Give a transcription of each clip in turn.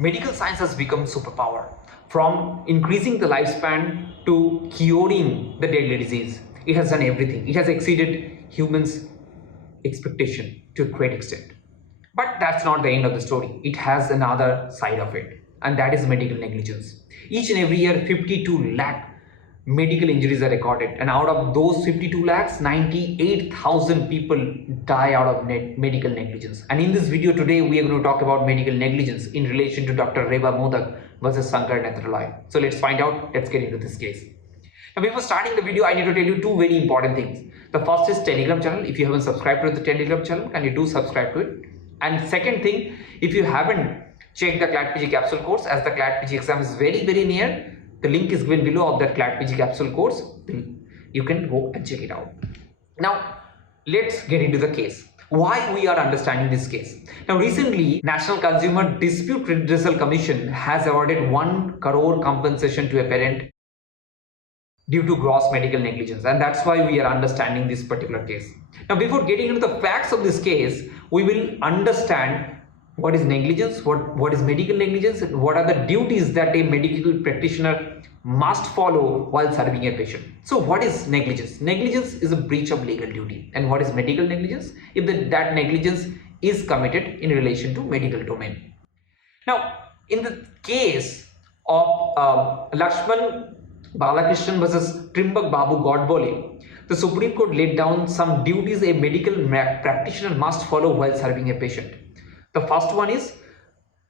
medical science has become superpower, from increasing the lifespan to curing the deadly disease. It has done everything. It has exceeded humans' expectation to a great extent. But that's not the end of the story. It has another side of it, and that is medical negligence. Each and every year, 52 lakh medical injuries are recorded, and out of those 52 lakhs, 98,000 people die out of medical negligence. And in this video today, we are going to talk about medical negligence in relation to Dr. Reba Modak versus Sankara Nethralaya. So let's find out. Let's get into this case. Now, before starting the video, I need to tell you two very important things. The first is Telegram channel. If you haven't subscribed to the Telegram channel, can you do subscribe to it? And second thing, if you haven't checked the CLAT PG capsule course, as the CLAT PG exam is very near, the link is given below of that CLAT PG capsule course. You can go and check it out. Now, let's get into the case. Why we are understanding this case. Now, recently, National Consumer Dispute Redressal Commission has awarded 1 crore compensation to a parent due to gross medical negligence, and that's why we are understanding this particular case. Now, before getting into the facts of this case, we will understand what is negligence, what is medical negligence, and what are the duties that a medical practitioner must follow while serving a patient. So what is negligence? Negligence is a breach of legal duty. And what is medical negligence? If that negligence is committed in relation to medical domain. Now, in the case of Lakshman Balakrishnan versus Trimbak Babu Godbole, the Supreme Court laid down some duties a medical practitioner must follow while serving a patient. The first one is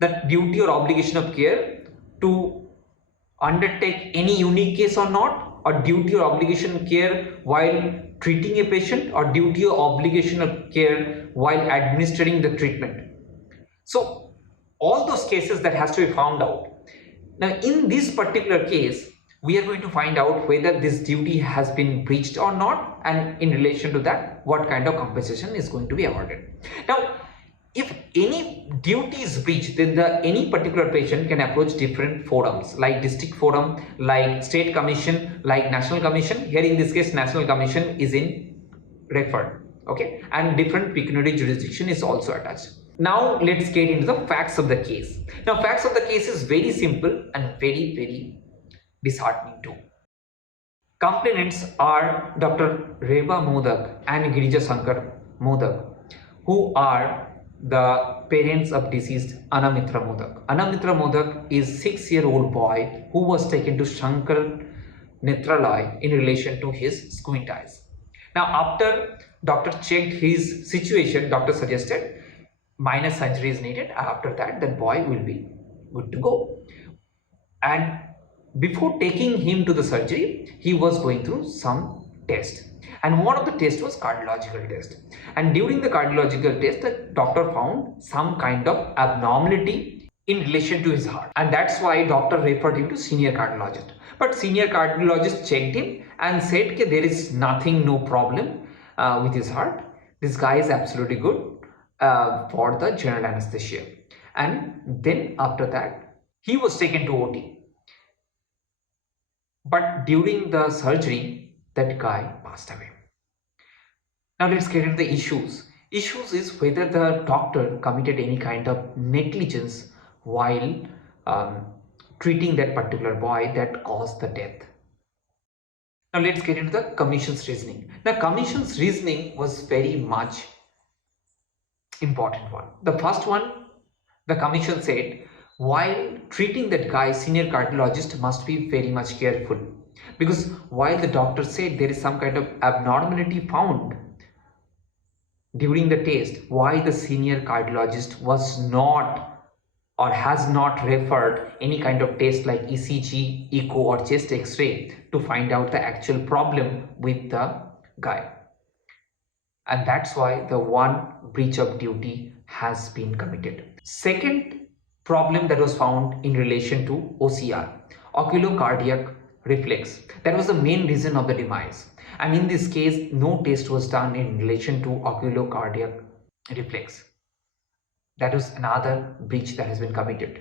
the duty or obligation of care to undertake any unique case or not, or duty or obligation of care while treating a patient, or duty or obligation of care while administering the treatment. So all those cases that has to be found out. Now, in this particular case, we are going to find out whether this duty has been breached or not, and in relation to that, what kind of compensation is going to be awarded. Now, if any duty is breached, then any particular patient can approach different forums, like district forum, like state commission, like national commission. Here in this case, national commission is in referred, okay, and different pecuniary jurisdiction is also attached. Now let's get into the facts of the case. Now, facts of the case is very simple and very disheartening too. Complainants are Dr. Reba Modak and Girija Shankar Modak, who are the parents of deceased Anamitra Modak. Anamitra Modak is a 6-year-old boy who was taken to Sankara Nethralaya in relation to his squint eyes. Now, after doctor checked his situation, doctor suggested minor surgery is needed. After that, the boy will be good to go. And before taking him to the surgery, he was going through some tests. And one of the tests was cardiological test. And during the cardiological test, the doctor found some kind of abnormality in relation to his heart. And that's why doctor referred him to senior cardiologist. But senior cardiologist checked him and said that there is nothing, no problem with his heart. This guy is absolutely good for the general anesthesia. And then after that, he was taken to OT. But during the surgery, that guy passed away. Now let's get into the issues. Issues is whether the doctor committed any kind of negligence while treating that particular boy that caused the death. Now let's get into the commission's reasoning. Now, commission's reasoning was very much important one. The first one, the commission said, while treating that guy, senior cardiologist must be very much careful, because while the doctor said there is some kind of abnormality found during the test, why the senior cardiologist was not or has not referred any kind of test like ECG, echo or chest x-ray to find out the actual problem with the guy. And that's why the one breach of duty has been committed. Second problem that was found in relation to OCR, oculocardiac reflex. That was the main reason of the demise. And in this case, no test was done in relation to oculocardiac reflex. That was another breach that has been committed.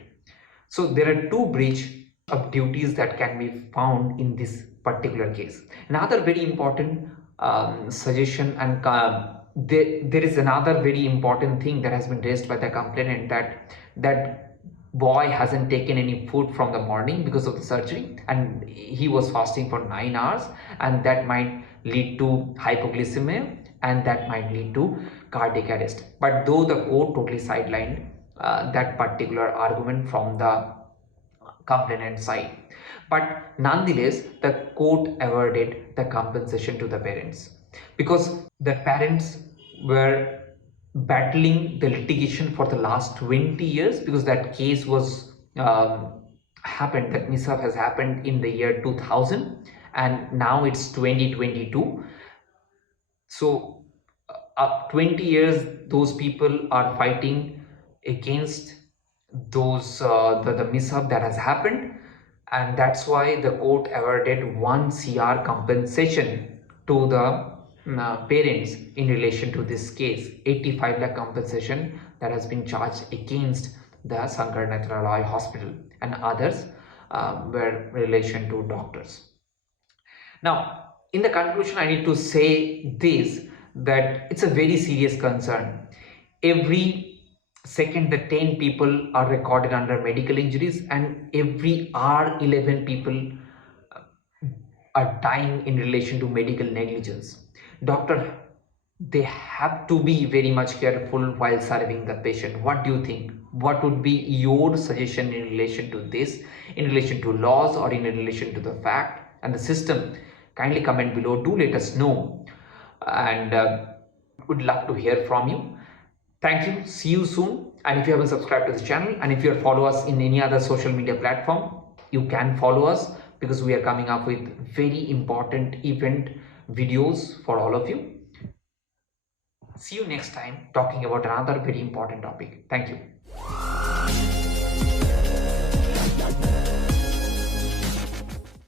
So there are two breach of duties that can be found in this particular case. Another very important suggestion, and there is another very important thing that has been raised by the complainant, that boy hasn't taken any food from the morning because of the surgery, and he was fasting for 9 hours, and that might lead to hypoglycemia, and that might lead to cardiac arrest. But though the court totally sidelined that particular argument from the complainant side, but nonetheless the court awarded the compensation to the parents, because the parents were battling the litigation for the last 20 years, because that case was happened, that mishap has happened in the year 2000, and now it's 2022. So 20 years those people are fighting against those the mishap that has happened, and that's why the court awarded 1 CR compensation to the parents in relation to this case. 85 lakh compensation that has been charged against the Sankara Nethralaya hospital, and others were in relation to doctors. Now, in the conclusion, I need to say this, that it's a very serious concern. Every second, the 10 people are recorded under medical injuries, and every hour, 11 people are dying in relation to medical negligence. Doctor, they have to be very much careful while serving the patient. What do you think? What would be your suggestion in relation to this, in relation to laws, or in relation to the fact and the system? Kindly comment below. Do let us know, and would love to hear from you. Thank you. See you soon. And if you haven't subscribed to the channel, and if you follow us in any other social media platform, you can follow us, because we are coming up with very important event videos for all of you. See you next time, talking about another very important topic. Thank you.